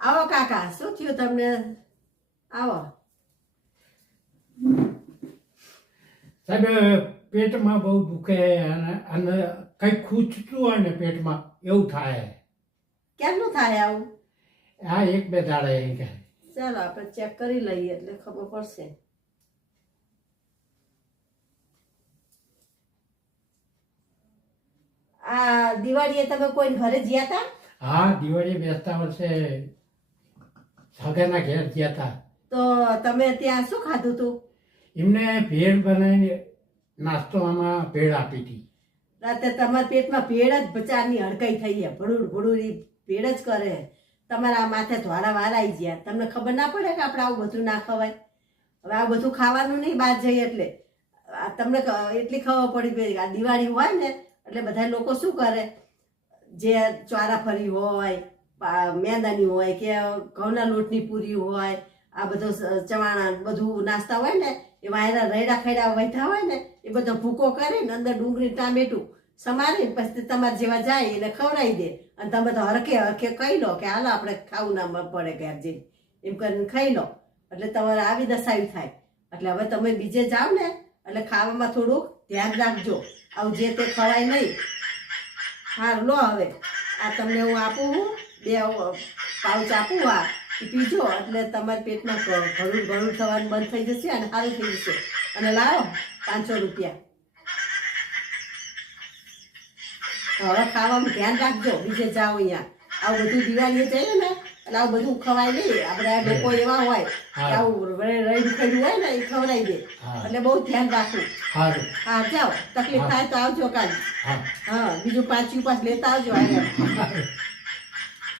આવો કાકા, શું થયું તમને? આવો. સાહેબ પેટમાં બહુ દુખે અને કંઈક ખૂંચતું હોય ને પેટમાં એવું થાય. કેમનું થાય આવું? આ એક બે દાડે એમ કે. ચાલો આપણે ચેક કરી લઈએ એટલે ખબર પડશે. આ દિવાળીએ તમે કોઈ ઘરે ગયા હતા? હા, દિવાળી બેસતા વર્ષે સગાના ઘેર ગયા હતા. તો તમે ત્યાં શું ખાધું હતું? એમને ભેળ બનાવીને નાસ્તોમાં ભેળ આપી હતી. રાતે તમારા પેટમાં ભેળ જ બચારની હડકાઈ થઈ છે. ભડુડ ભડુડ ઈ ભેળ જ કરે. તમારા માથે ધોળા વાળા આવી ગયા. તમને ખબર ના પડે કે આપણે આવું બધું ના ખવાય? હવે આ બધું ખાવાનું નહીં બહાર જઈએ એટલે. તમને એટલી ખબર પડી ગઈ કે આ દિવાળી હોય ને એટલે બધા લોકો શું કરે, જે ચોરાફળી હોય, મેંદાની હોય કે ઘઉંના લોટની પૂરી હોય, આ બધો ચવાણા બધું નાસ્તા હોય ને એ વાયરા રેડા ખેડા વૈઠા હોય ને એ બધો ભૂકો કરીને અંદર ડુંગળી ટામેટું સમારીને પછી તમારે જેવા જાય એને ખવડાવી દે અને તમે તો હરખે હરખે ખાઈ લો કે હાલો આપણે ખાવું ના પડે ઘેર જઈને એમ કરીને ખાઈ લો એટલે તમારે આવી દશાવી થાય. એટલે હવે તમે બીજે જાઓ ને એટલે ખાવામાં થોડુંક ધ્યાન રાખજો, આવું જે તે ખવાય નહીં. હારું લો હવે આ તમને હું આપું, 2 પાઉચ આપું, આ પીજો એટલે તમારા પેટમાં ઘણું ઘણું થવાનું બંધ થઈ જશે અને સારું થઈ જશે. અને લાવો 500 રૂપિયા. હવે ખાવામાં ધ્યાન રાખજો, બીજે જાઓ અહીંયા આવું બધું દિવાળીએ જઈએ ને એટલે આવું બધું ખવાય નહીં. આપણે લોકો એવા હોય કે આવું રહી ખેડું હોય ને એ ખવડાવી દે એટલે બહુ ધ્યાન રાખવું. હા જાઓ, તકલીફ થાય તો આવજો કાલે. હા બીજું 5 લેતા આવજો.